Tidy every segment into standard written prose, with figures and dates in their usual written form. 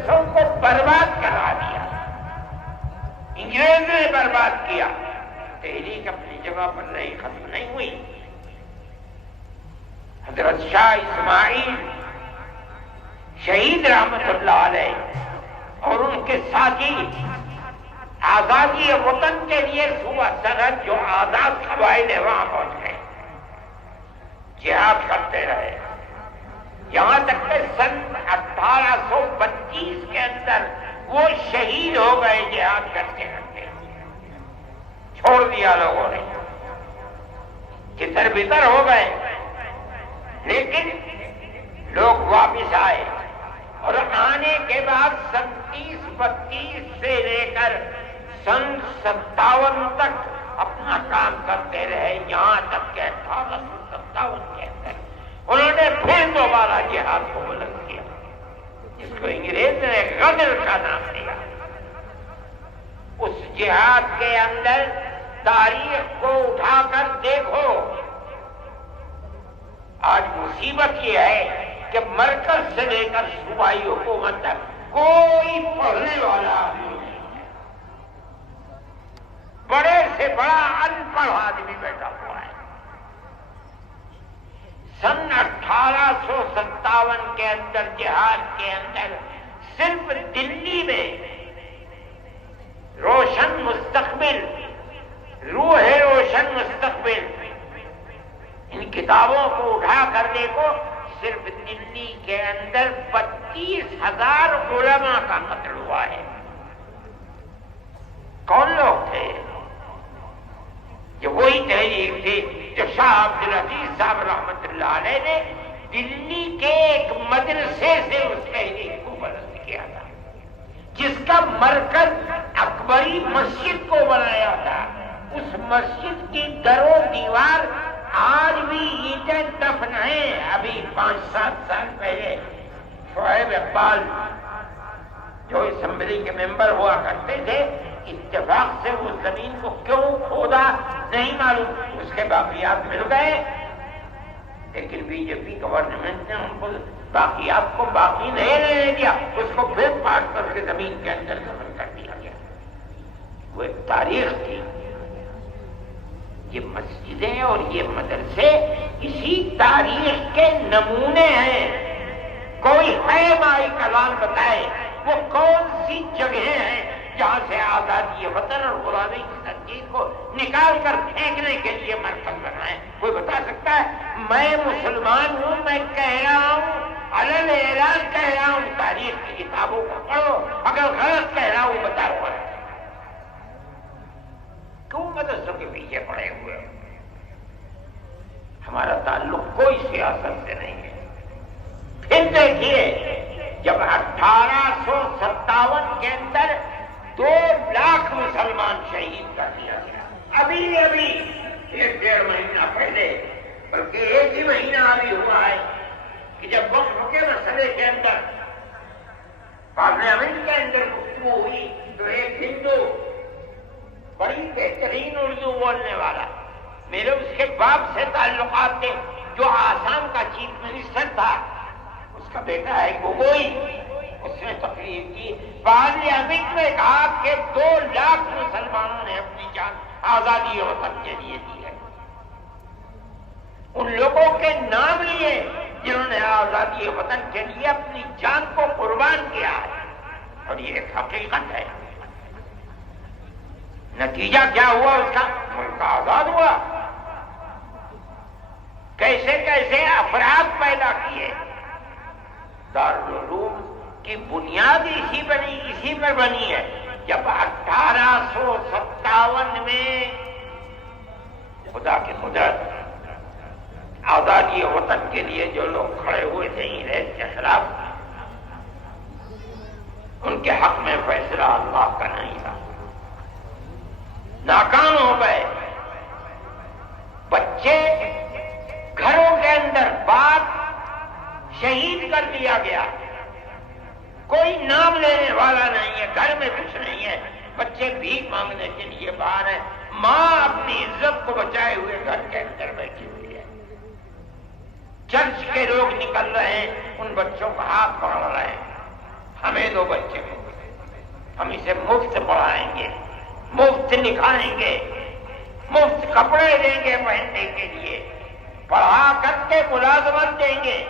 مدرسوں کو برباد کرا دیا، انگریز نے برباد کیا، تحریک اپنی جگہ پر نہیں، ختم نہیں ہوئی۔ حضرت شاہ اسماعیل شہید رحمت اللہ علیہ اور ان کے ساتھی آزادی وطن کے لیے صوبہ سرحد جو آزاد قبائل ہے وہاں پہنچ گئے، جہاد کرتے رہے، یہاں تک کہ سن 1832 کے اندر وہ شہید ہو گئے جہاد کرتے کرتے، چھوڑ دیا لوگوں نے، کتر بتر ہو گئے، لیکن لوگ واپس آئے اور آنے کے بعد سن 30-32 سے لے کر سن 57 تک اپنا کام کرتے رہے، یہاں تک کہ 1857 کے اندر انہوں نے پھر دوبارہ جہاد کو بلند کیا، جس کو انگریز نے غدر کا نام دیا۔ اس جہاد کے اندر تاریخ کو اٹھا کر دیکھو، آج مصیبت یہ ہے کہ مرکز سے لے کر صوبائی حکومت تک کوئی پڑھنے والا آدمی نہیں ہے، بڑے سے بڑا ان پڑھ آدمی بیٹھا ہوا ہے۔ سن 1857 کے اندر جہاد کے اندر صرف دلی میں روشن مستقبل، روح روشن مستقبل، ان کتابوں کو اٹھا کر دیکھو، صرف دلی کے اندر 32,000 علماء کا قتل ہوا ہے۔ کون لوگ تھے؟ یہ وہی تحریک تھی جو شاہ عبدالعزیز صاحب رحمت اللہ علیہ نے دلی کے ایک مدرسے سے اس تحریک کو بلند کیا تھا، جس کا مرکز اکبری مسجد کو بنایا تھا۔ اس مسجد کی در و دیوار آج بھی اینٹیں دفن ہیں۔ ابھی 5-7 سال پہلے شعیب اقبال جو اسمبلی کے ممبر ہوا کرتے تھے، اتفاق سے وہ زمین کو کیوں کھودا نہیں معلوم، اس کے باقیات مل گئے، لیکن بی جے پی گورنمنٹ نے ان کو باقیات کو باقی نہیں رہنے دیا، اس کو پھر پاٹ کر کے زمین کے اندر دفن کر دیا گیا۔ وہ ایک تاریخ تھی۔ یہ مسجدیں اور یہ مدرسے اسی تاریخ کے نمونے ہیں۔ کوئی ہے مائی کلام بتائے وہ کون سی جگہیں ہیں جہاں سے آزادی وطن اور غلامی کی تنقید کو نکال کر پھینکنے کے لیے مرکز بنائے؟ کوئی بتا سکتا ہے؟ میں مسلمان ہوں، میں کہہ رہا ہوں، علل اعلان کہہ رہا ہوں، تاریخ کی کتابوں کو پڑھو، اگر غلط کہہ رہا ہوں بتاؤ۔ کیوں مدرسوں کے پیچھے پڑے ہوئے؟ ہمارا تعلق کوئی سیاست سے نہیں ہے۔ پھر دیکھیے، جب 1857 کے اندر 2 لاکھ مسلمان شہید کر دیا گیا، ابھی 1-1.5 مہینہ پہلے، بلکہ 1 ہی مہینہ ابھی ہوا ہے کہ جب وقف کے مسئلے کے اندر پارلیمنٹ کے اندر گفتگو ہوئی تو ایک ہندو بڑی بہترین اردو بولنے والا، میرے اس کے باپ سے تعلقات تھے، جو آسام کا چیف منسٹر تھا، اس کا بیٹا ہے گوگوئی، اس نے تقریر کی، پارلیمنٹ میں کہا کہ 2 لاکھ مسلمانوں نے اپنی جان آزادی وطن کے لیے دی ہے۔ ان لوگوں کے نام لیے جنہوں نے آزادی وطن کے لیے اپنی جان کو قربان کیا ہے، اور یہ ایک حقیقت ہے۔ نتیجہ کیا ہوا؟ اس کا ملک آزاد ہوا۔ کیسے کیسے افراد پیدا کیے۔ دارالعلوم کی بنیاد اسی پر بنی ہے۔ جب 1857 میں خدا کی قدرت آزادی وطن کے لیے جو لوگ کھڑے ہوئے تھے انگریز کے خلاف، ان کے حق میں فیصلہ اللہ کا نہیں تھا، ناکام ہو گئے۔ بچے گھروں کے اندر باپ شہید کر دیا گیا، کوئی نام لینے والا نہیں ہے، گھر میں کچھ نہیں ہے، بچے بھیک مانگنے کے لیے باہر ہیں، ماں اپنی عزت کو بچائے ہوئے گھر کے اندر بیٹھی ہوئی ہے۔ چرچ کے لوگ نکل رہے ہیں، ان بچوں کا ہاتھ پکڑ رہے ہیں، ہمیں دو بچے کو، ہم اسے مفت پڑھائیں گے، مفت نکھائیں گے، مفت کپڑے دیں گے پہننے کے لیے، پڑھا کر کے ملازمت دیں گے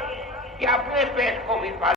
کہ اپنے پیٹ کو بھی پال